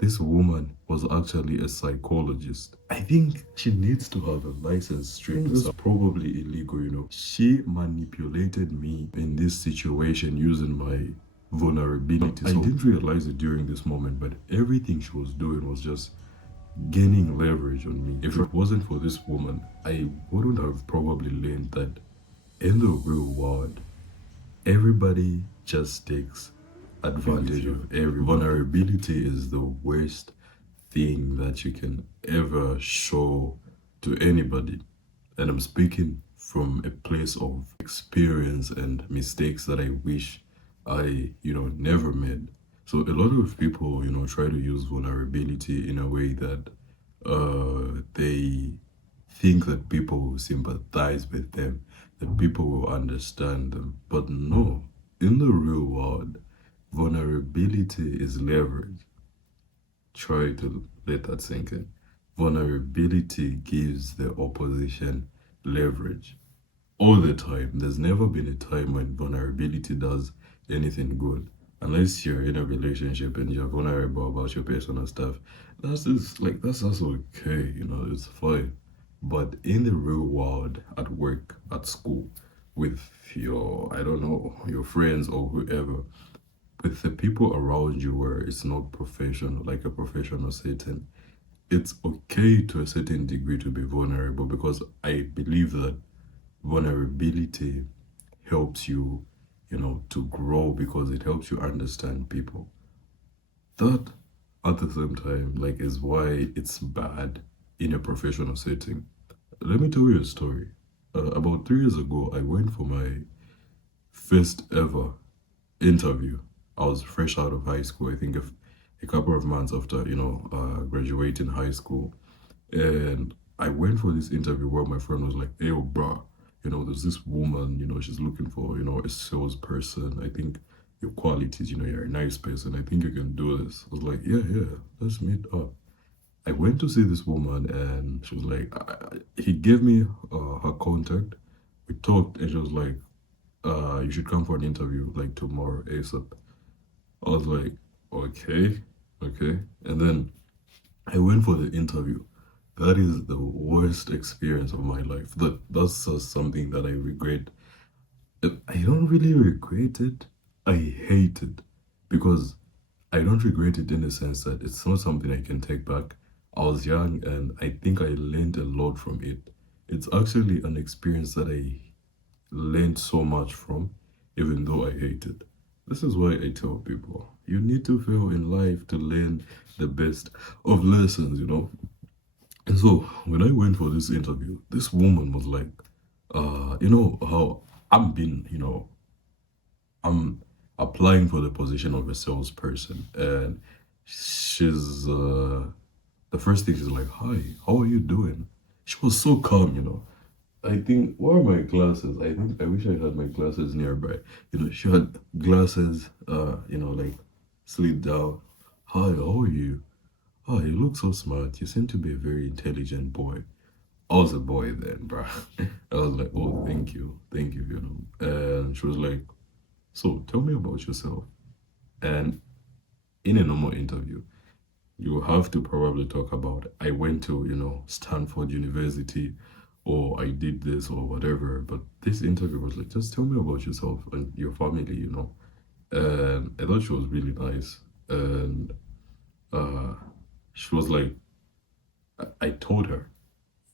this woman was actually a psychologist. I think she needs to have a license straight. This is probably illegal, you know. She manipulated me in this situation using my vulnerability. I didn't realize it during this moment, but everything she was doing was just gaining leverage on me. If it wasn't for this woman, I wouldn't have probably learned that in the real world, everybody just takes advantage of every vulnerability is the worst thing that you can ever show to anybody. And I'm speaking from a place of experience and mistakes that I wish I, never made. So a lot of people, try to use vulnerability in a way that they think that people will sympathize with them, that people will understand them. But no, in the real world, vulnerability is leverage. Try to let that sink in. Vulnerability gives the opposition leverage all the time. There's never been a time when vulnerability does anything good. Unless you're in a relationship and you're vulnerable about your personal stuff, that's just okay, it's fine. But in the real world, at work, at school, with your, I don't know, your friends or whoever, with the people around you where it's not professional, like a professional setting, it's okay to a certain degree to be vulnerable because I believe that vulnerability helps you, to grow because it helps you understand people. That at the same time, like, is why it's bad in a professional setting. Let me tell you a story. About 3 years ago, I went for my first ever interview. I was fresh out of high school, I think a couple of months after, graduating high school. And I went for this interview where my friend was like, hey, yo, bro, there's this woman, she's looking for, a salesperson. I think your qualities, you're a nice person. I think you can do this. I was like, yeah, yeah, let's meet up. I went to see this woman and she was like, he gave me her contact. We talked and she was like, you should come for an interview like tomorrow, ASAP. I was like, okay, okay. And then I went for the interview. That is the worst experience of my life. That's just something that I regret. I don't really regret it. I hate it because I don't regret it in the sense that it's not something I can take back. I was young and I think I learned a lot from it. It's actually an experience that I learned so much from, even though I hate it. This is why I tell people you need to fail in life to learn the best of lessons. And so when I went for this interview, this woman was like, how I'm being, I'm applying for the position of a salesperson, and she's the first thing she's like, "Hi, how are you doing?" She was so calm. I think, where are my glasses? I think I wish I had my glasses nearby. She had glasses, like slid down. Hi, how are you? Oh, you look so smart. You seem to be a very intelligent boy. I was a boy then, bro. I was like, oh, thank you. And she was like, so tell me about yourself. And in a normal interview, you have to probably talk about, I went to, Stanford University, or I did this or whatever. But this interview was like, just tell me about yourself and your family. And I thought she was really nice. And uh, she was like, I told her,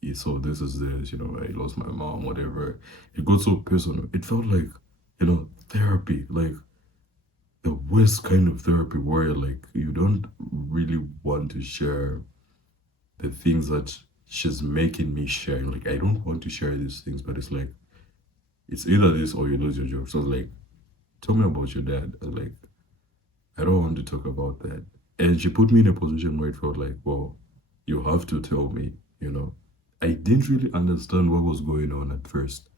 yeah, so this is this, I lost my mom, whatever. It got so personal. It felt like, therapy, like the worst kind of therapy where like you don't really want to share the things that she's making me share. Like I don't want to share these things, but it's like it's either this or you lose your job. So like, tell me about your dad. I was like, I don't want to talk about that. And she put me in a position where it felt like, well, you have to tell me. I didn't really understand what was going on at first.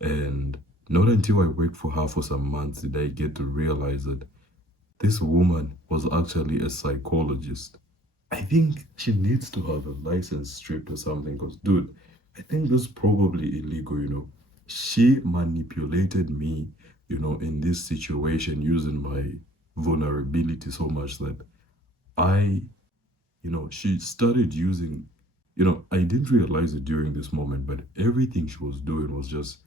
And not until I worked for her for some months did I get to realize that this woman was actually a psychologist. I think she needs to have a license stripped or something because, dude, I think that's probably illegal. She manipulated me, in this situation using my vulnerability so much that I She started using, I didn't realize it during this moment, but everything she was doing was just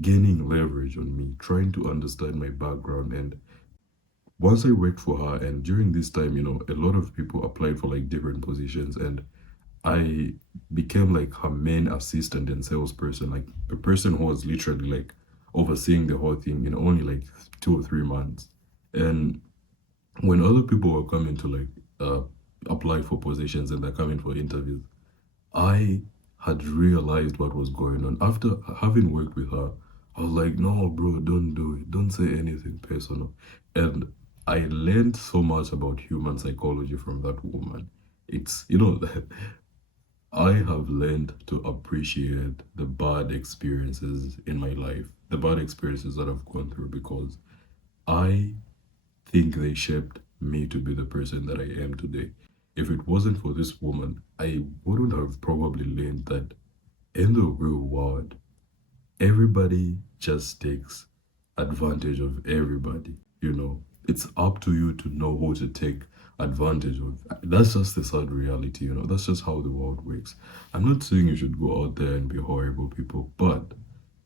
gaining leverage on me, trying to understand my background. And once I worked for her, and during this time, a lot of people applied for like different positions, and I became like her main assistant and salesperson, like a person who was literally like overseeing the whole thing in only like 2 or 3 months. And when other people were coming to like apply for positions and they're coming for interviews, I had realized what was going on. After having worked with her, I was like, no, bro, don't do it. Don't say anything personal. And I learned so much about human psychology from that woman. It's, I have learned to appreciate the bad experiences in my life, the bad experiences that I've gone through, because I think they shaped me to be the person that I am today. If it wasn't for this woman, I wouldn't have probably learned that in the real world, everybody just takes advantage of everybody. It's up to you to know who to take advantage of. That's just the sad reality. That's just how the world works. I'm not saying you should go out there and be horrible people, but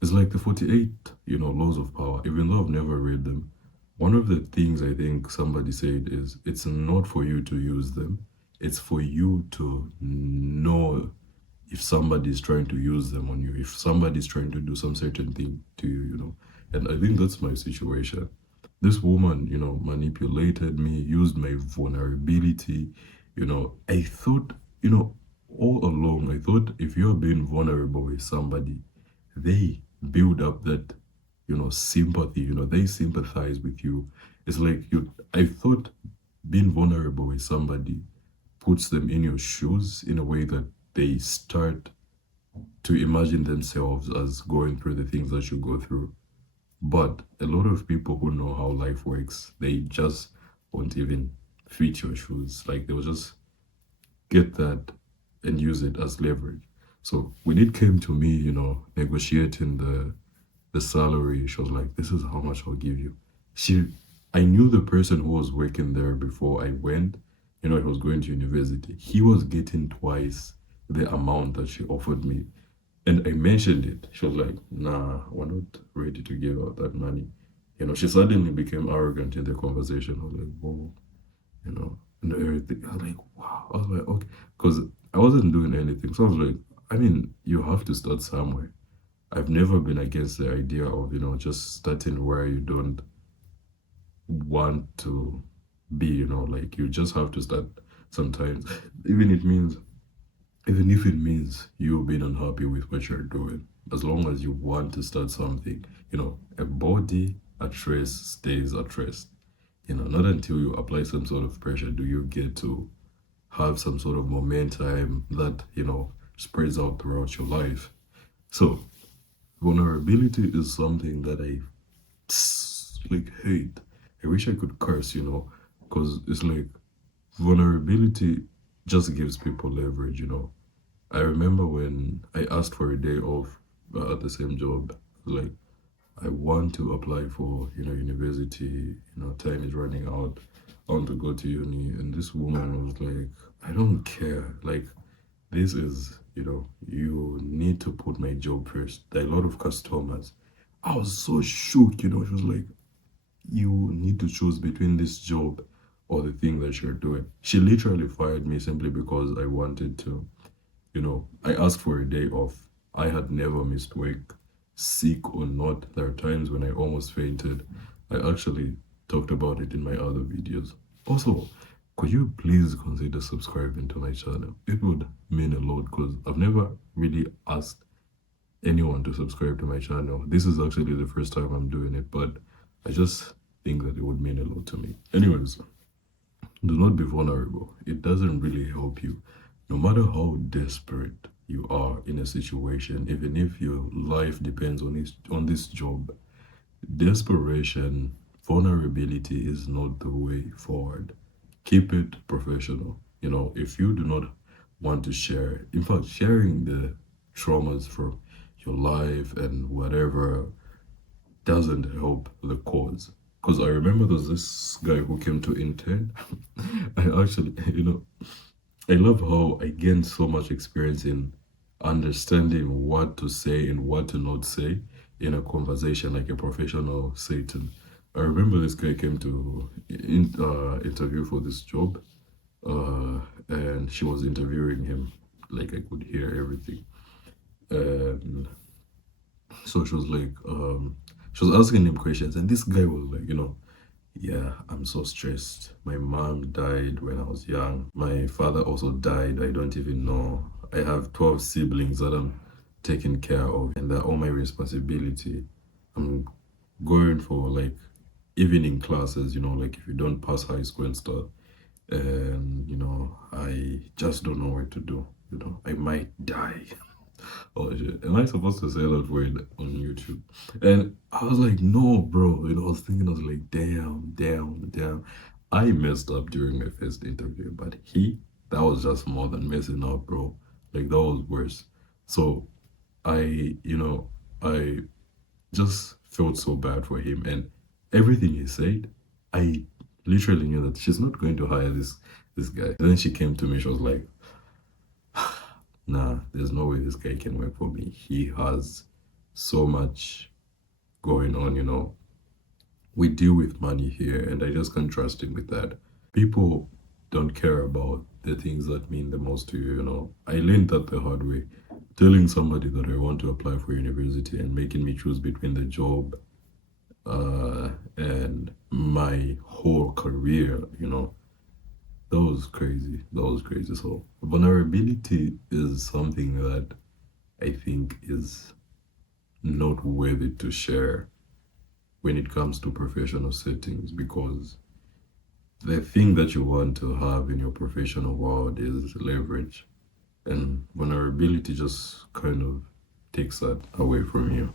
it's like the 48, laws of power. Even though I've never read them, one of the things I think somebody said is it's not for you to use them, it's for you to know if somebody's trying to use them on you, if somebody's trying to do some certain thing to you. And I think that's my situation. This woman, manipulated me, used my vulnerability. I thought, all along, I thought if you're being vulnerable with somebody, they build up that, sympathy, they sympathize with you. It's like I thought being vulnerable with somebody puts them in your shoes in a way that they start to imagine themselves as going through the things that you go through. But a lot of people who know how life works, they just won't even fit your shoes. Like they'll just get that and use it as leverage. So when it came to me, negotiating the salary, she was like, "This is how much I'll give you." She, I knew the person who was working there before I went. He was going to university. He was getting twice the amount that she offered me. And I mentioned it. She was like, "Nah, we're not ready to give out that money." She suddenly became arrogant in the conversation. I was like, "Whoa," and everything. I was like, "Wow." I was like, "Okay," because I wasn't doing anything. So I was like, I mean, you have to start somewhere. I've never been against the idea of, just starting where you don't want to be, like you just have to start sometimes. Even it means Even if it means you being unhappy with what you're doing, as long as you want to start something, a body at rest stays at rest. Not until you apply some sort of pressure do you get to have some sort of momentum that, spreads out throughout your life. So, vulnerability is something that I like hate. I wish I could curse, because it's like vulnerability just gives people leverage. I remember when I asked for a day off at the same job, like I want to apply for, university, time is running out. I want to go to uni. And this woman was like, I don't care. Like, this is, you need to put my job first. There are a lot of customers. I was so shook. She was like, you need to choose between this job or the thing that you're doing. She literally fired me simply because I wanted to. I asked for a day off. I had never missed work, sick or not. There are times when I almost fainted. I actually talked about it in my other videos. Also, could you please consider subscribing to my channel? It would mean a lot because I've never really asked anyone to subscribe to my channel. This is actually the first time I'm doing it, but I just think that it would mean a lot to me. Anyways, do not be vulnerable. It doesn't really help you. No matter how desperate you are in a situation, even if your life depends on this job, desperation, vulnerability is not the way forward. Keep it professional. If you do not want to share, in fact, sharing the traumas from your life and whatever doesn't help the cause. Because I remember there's this guy who came to intern. I actually, I love how I gained so much experience in understanding what to say and what to not say in a conversation like a professional setting. I remember this guy came to interview for this job, uh, and she was interviewing him. Like I could hear everything, and so she was asking him questions, and this guy was like, yeah, I'm so stressed. My mom died when I was young. My father also died. I don't even know. I have 12 siblings that I'm taking care of, and they're all my responsibility. I'm going for like evening classes, like if you don't pass high school and stuff. And, I just don't know what to do. I might die. Oh shit. Am I supposed to say that word on YouTube? And I was like, no, bro. I was thinking, I was like, damn, damn, damn. I messed up during my first interview, but that was just more than messing up, bro. Like, that was worse. So I just felt so bad for him. And everything he said, I literally knew that she's not going to hire this guy. And then she came to me, she was like, nah, there's no way this guy can work for me. He has so much going on. We deal with money here, and I just can't trust him with that. People don't care about the things that mean the most to you. I learned that the hard way. Telling somebody that I want to apply for university and making me choose between the job and my whole career. That was crazy. That was crazy. So vulnerability is something that I think is not worthy to share when it comes to professional settings, because the thing that you want to have in your professional world is leverage, and vulnerability just kind of takes that away from you.